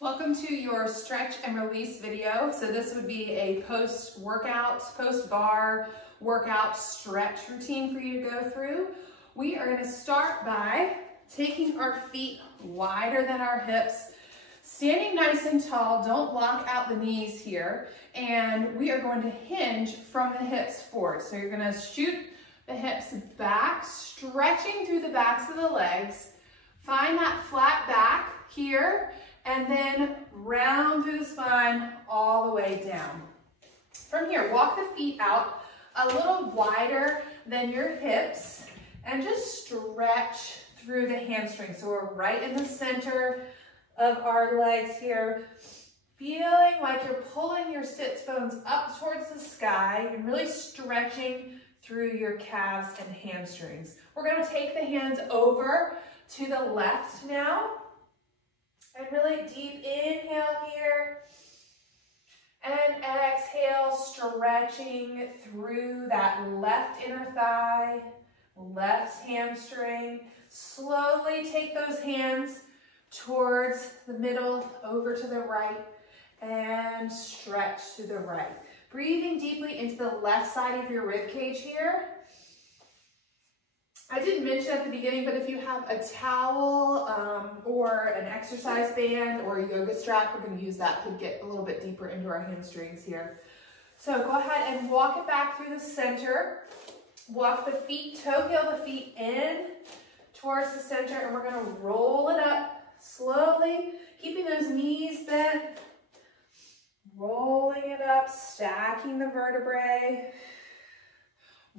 Welcome to your stretch and release video. So this would be a post-workout, post-bar workout stretch routine for you to go through. We are going to start by taking our feet wider than our hips, standing nice and tall. Don't block out the knees here. And we are going to hinge from the hips forward. So you're going to shoot the hips back, stretching through the backs of the legs. Find that flat back here, and then round through the spine all the way down. From here, walk the feet out a little wider than your hips and just stretch through the hamstrings. So we're right in the center of our legs here, feeling like you're pulling your sits bones up towards the sky and really stretching through your calves and hamstrings. We're going to take the hands over to the left now. And really deep inhale here. And exhale, stretching through that left inner thigh, left hamstring. Slowly take those hands towards the middle, over to the right, and stretch to the right. Breathing deeply into the left side of your rib cage here. I didn't mention at the beginning, but if you have a towel or an exercise band or a yoga strap, we're going to use that to get a little bit deeper into our hamstrings here. So go ahead and walk it back through the center. Walk the feet, toe heel the feet in towards the center, and we're going to roll it up slowly, keeping those knees bent, rolling it up, stacking the vertebrae.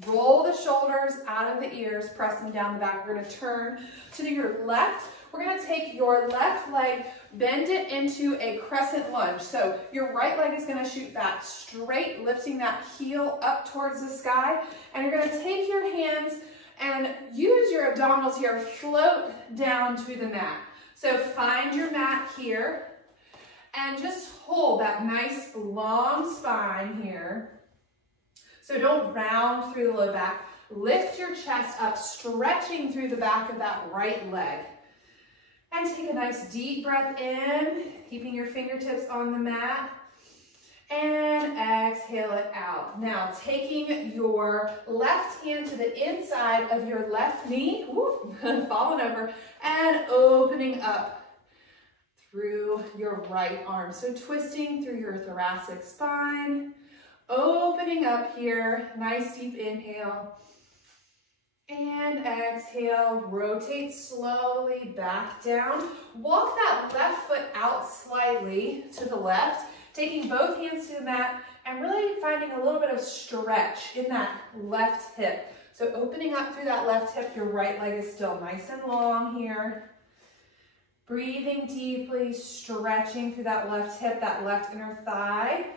Roll the shoulders out of the ears, pressing down the back. We're going to turn to your left. We're going to take your left leg, bend it into a crescent lunge. So your right leg is going to shoot back straight, lifting that heel up towards the sky. And you're going to take your hands and use your abdominals here, float down to the mat. So find your mat here and just hold that nice long spine here. So don't round through the low back. Lift your chest up, stretching through the back of that right leg. And take a nice deep breath in, keeping your fingertips on the mat. And exhale it out. Now, taking your left hand to the inside of your left knee, falling over, and opening up through your right arm. So twisting through your thoracic spine. Opening up here, nice deep inhale, and exhale, rotate slowly back down. Walk that left foot out slightly to the left, taking both hands to the mat and really finding a little bit of stretch in that left hip. So opening up through that left hip, your right leg is still nice and long here. Breathing deeply, stretching through that left hip, that left inner thigh.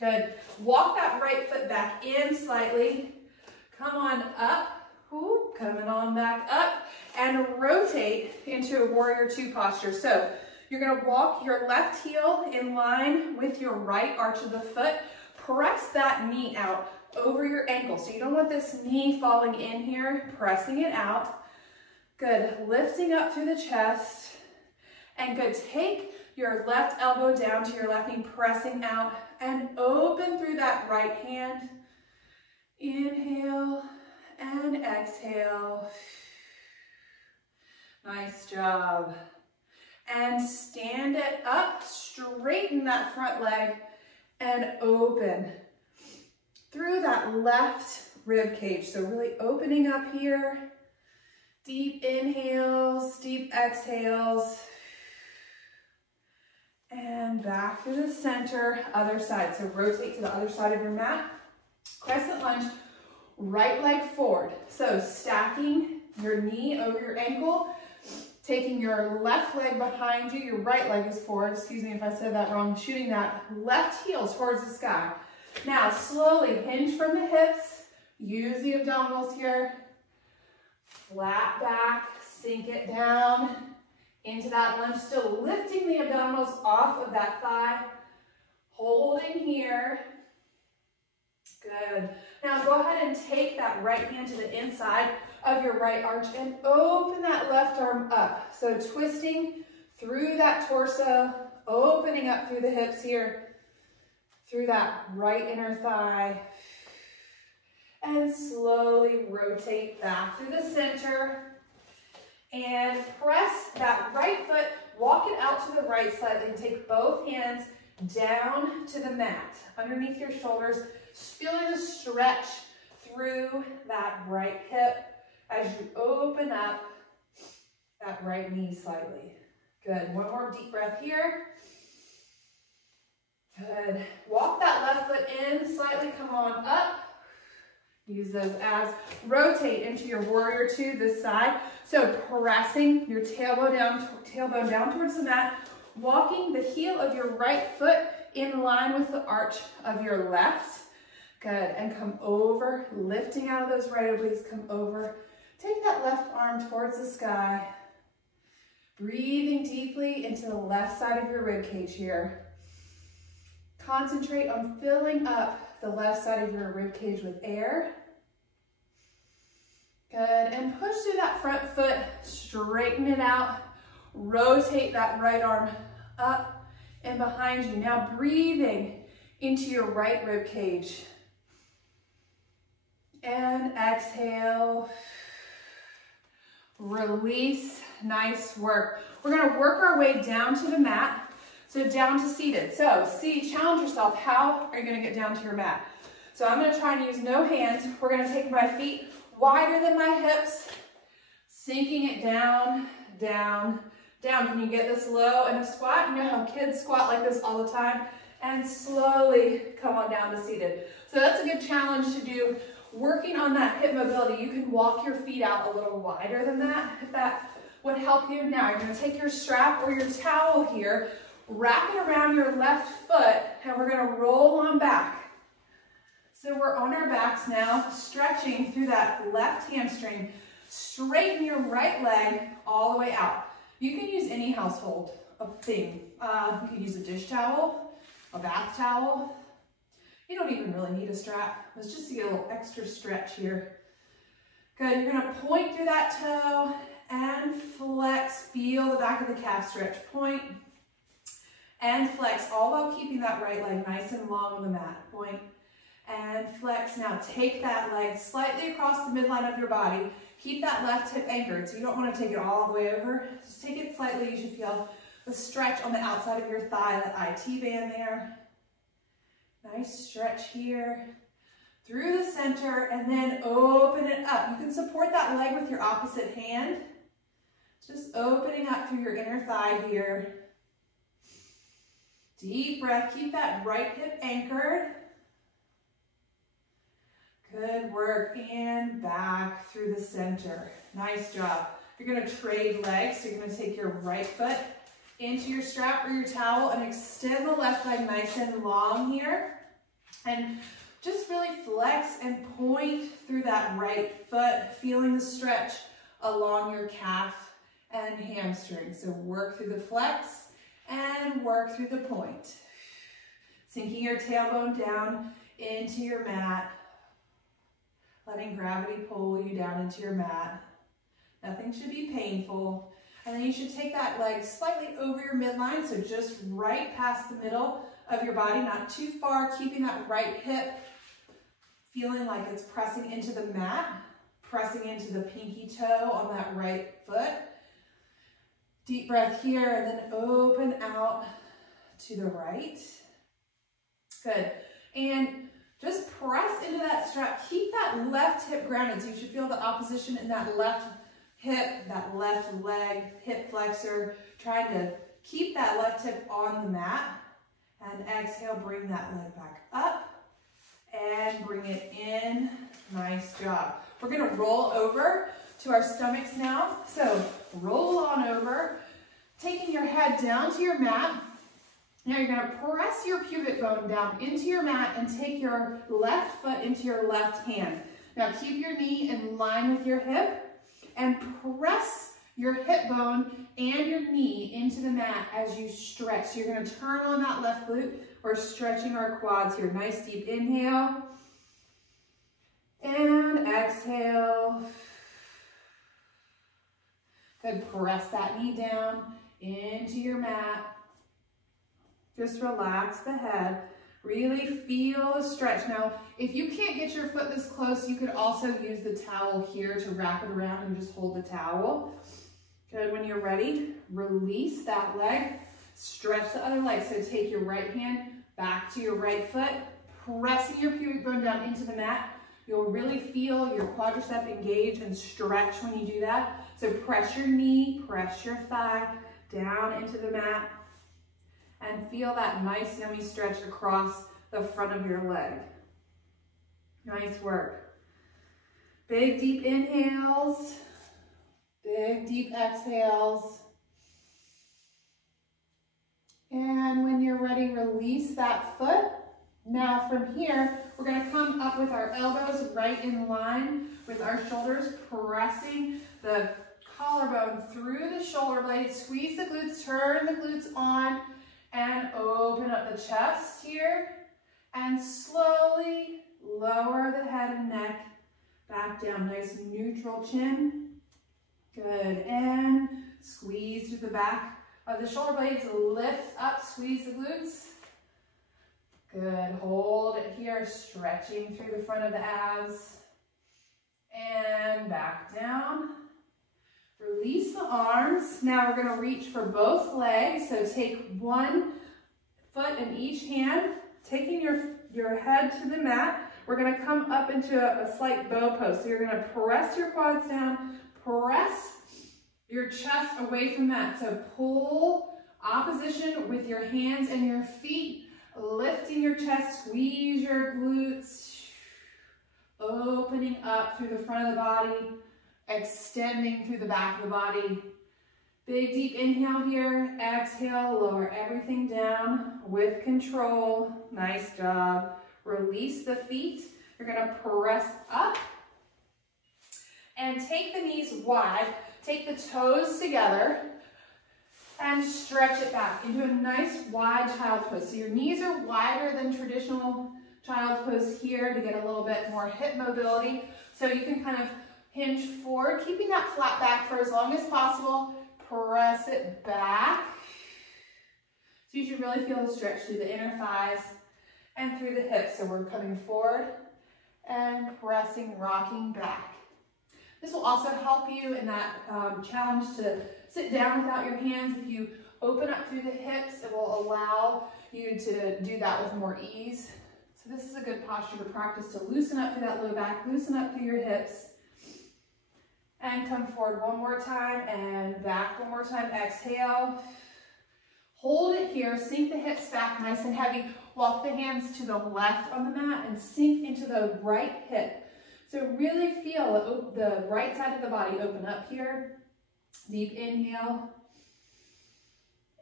Good. Walk that right foot back in slightly. Come on up. Coming on back up. And rotate into a warrior two posture. So you're going to walk your left heel in line with your right arch of the foot. Press that knee out over your ankle. So you don't want this knee falling in here. Pressing it out. Good. Lifting up through the chest. And good. Take your left elbow down to your left knee, pressing out, and open through that right hand. Inhale and exhale. Nice job. And stand it up, straighten that front leg, and open through that left rib cage. So really opening up here. Deep inhales, deep exhales. And back to the center, other side. So rotate to the other side of your mat. Crescent lunge, right leg forward. So stacking your knee over your ankle, taking your left leg behind you, your right leg is forward. Excuse me if I said that wrong. Shooting that left heel towards the sky. Now slowly hinge from the hips. Use the abdominals here. Flat back, sink it down. Into that lunge, still lifting the abdominals off of that thigh. Holding here. Good. Now go ahead and take that right hand to the inside of your right arch and open that left arm up. So twisting through that torso, opening up through the hips here, through that right inner thigh, and slowly rotate back through the center, and press that right foot, walk it out to the right slightly, and take both hands down to the mat, underneath your shoulders, feeling the stretch through that right hip as you open up that right knee slightly. Good, one more deep breath here. Good, walk that left foot in slightly, come on up. Use those abs, rotate into your warrior two this side. So pressing your tailbone down towards the mat, walking the heel of your right foot in line with the arch of your left. Good, and come over, lifting out of those right obliques, come over. Take that left arm towards the sky. Breathing deeply into the left side of your rib cage here. Concentrate on filling up the left side of your rib cage with air. Good, and push through that front foot, straighten it out, rotate that right arm up and behind you. Now breathing into your right rib cage. And exhale, release, nice work. We're gonna work our way down to the mat. So down to seated. So challenge yourself. How are you gonna get down to your mat? So I'm gonna try and use no hands. We're gonna take my feet wider than my hips, sinking it down, down, down. Can you get this low in a squat? You know how kids squat like this all the time? And slowly come on down to seated. So that's a good challenge to do. Working on that hip mobility, you can walk your feet out a little wider than that, if that would help you. Now you're gonna take your strap or your towel here, wrap it around your left foot, and we're gonna roll on back. So we're on our backs now, stretching through that left hamstring. Straighten your right leg all the way out. You can use any household thing. You can use a dish towel, a bath towel. You don't even really need a strap. It's just to get a little extra stretch here. Good, you're gonna point through that toe and flex. Feel the back of the calf stretch. Point and flex, all while keeping that right leg nice and long on the mat. Point and flex. Now take that leg slightly across the midline of your body. Keep that left hip anchored, so you don't want to take it all the way over. Just take it slightly. You should feel the stretch on the outside of your thigh, that IT band there. Nice stretch here. Through the center, and then open it up. You can support that leg with your opposite hand. Just opening up through your inner thigh here. Deep breath. Keep that right hip anchored. Good work, and back through the center. Nice job. You're gonna trade legs, so you're gonna take your right foot into your strap or your towel and extend the left leg nice and long here. And just really flex and point through that right foot, feeling the stretch along your calf and hamstring. So work through the flex and work through the point. Sinking your tailbone down into your mat. Letting gravity pull you down into your mat. Nothing should be painful. And then you should take that leg slightly over your midline, so just right past the middle of your body, not too far, keeping that right hip, feeling like it's pressing into the mat, pressing into the pinky toe on that right foot. Deep breath here, and then open out to the right. Good. And just press into that strap. Keep that left hip grounded, so you should feel the opposition in that left hip, that left leg, hip flexor. Trying to keep that left hip on the mat. And exhale, bring that leg back up. And bring it in. Nice job. We're gonna roll over to our stomachs now. So roll on over, taking your head down to your mat. Now you're gonna press your pubic bone down into your mat and take your left foot into your left hand. Now keep your knee in line with your hip and press your hip bone and your knee into the mat as you stretch. So you're gonna turn on that left glute. We're stretching our quads here. Nice deep inhale. And exhale. Good, press that knee down into your mat. Just relax the head. Really feel the stretch. Now, if you can't get your foot this close, you could also use the towel here to wrap it around and just hold the towel. Good. When you're ready, release that leg. Stretch the other leg. So take your right hand back to your right foot, pressing your pubic bone down into the mat. You'll really feel your quadricep engage and stretch when you do that. So press your knee, press your thigh down into the mat, and feel that nice yummy stretch across the front of your leg. Nice work. Big deep inhales, big deep exhales. And when you're ready, release that foot. Now from here, we're gonna come up with our elbows right in line with our shoulders, pressing the collarbone through the shoulder blades. Squeeze the glutes, turn the glutes on, and open up the chest here. And slowly lower the head and neck back down. Nice neutral chin. Good. And squeeze through the back of the shoulder blades. Lift up, squeeze the glutes. Good. Hold it here, stretching through the front of the abs. And back down. Release the arms. Now we're going to reach for both legs. So take one foot in each hand, taking your head to the mat. We're going to come up into a slight bow pose. So you're going to press your quads down, press your chest away from that. So pull opposition with your hands and your feet, lifting your chest, squeeze your glutes, opening up through the front of the body, extending through the back of the body. Big deep inhale here, exhale, lower everything down with control. Nice job. Release the feet. You're gonna press up and take the knees wide, take the toes together and stretch it back into a nice wide child's pose. So your knees are wider than traditional child's pose here to get a little bit more hip mobility. So you can kind of hinge forward, keeping that flat back for as long as possible. Press it back. So you should really feel the stretch through the inner thighs and through the hips. So we're coming forward and pressing, rocking back. This will also help you in that challenge to sit down without your hands. If you open up through the hips, it will allow you to do that with more ease. So this is a good posture to practice to loosen up through that low back, loosen up through your hips. And come forward one more time and back one more time. Exhale. Hold it here. Sink the hips back nice and heavy. Walk the hands to the left on the mat and sink into the right hip. So really feel the right side of the body open up here. Deep inhale.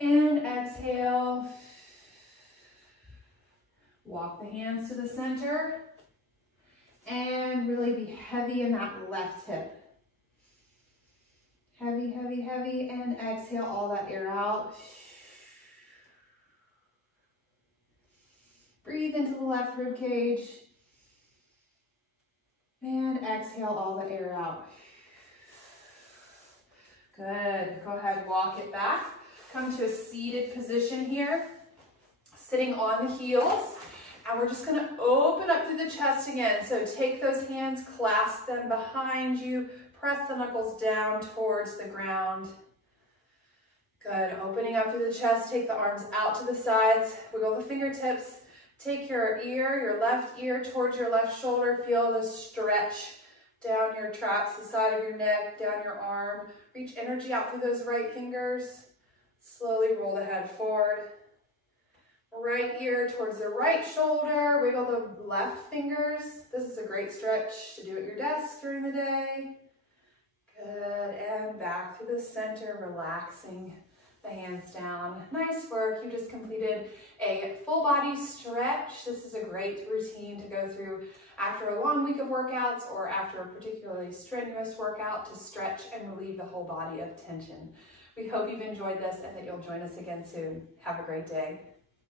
And exhale. Walk the hands to the center. And really be heavy in that left hip. Heavy, heavy, heavy, and exhale all that air out. Breathe into the left rib cage. And exhale all the air out. Good. Go ahead, walk it back. Come to a seated position here, sitting on the heels. And we're just gonna open up through the chest again. So take those hands, clasp them behind you, press the knuckles down towards the ground. Good. Opening up through the chest, take the arms out to the sides, wiggle the fingertips. Take your left ear towards your left shoulder. Feel the stretch down your traps, the side of your neck, down your arm. Reach energy out through those right fingers. Slowly roll the head forward. Right ear towards the right shoulder. Wiggle the left fingers. This is a great stretch to do at your desk during the day. Good, and back to the center, relaxing the hands down. Nice work. You just completed a full body stretch. This is a great routine to go through after a long week of workouts or after a particularly strenuous workout to stretch and relieve the whole body of tension. We hope you've enjoyed this and that you'll join us again soon. Have a great day.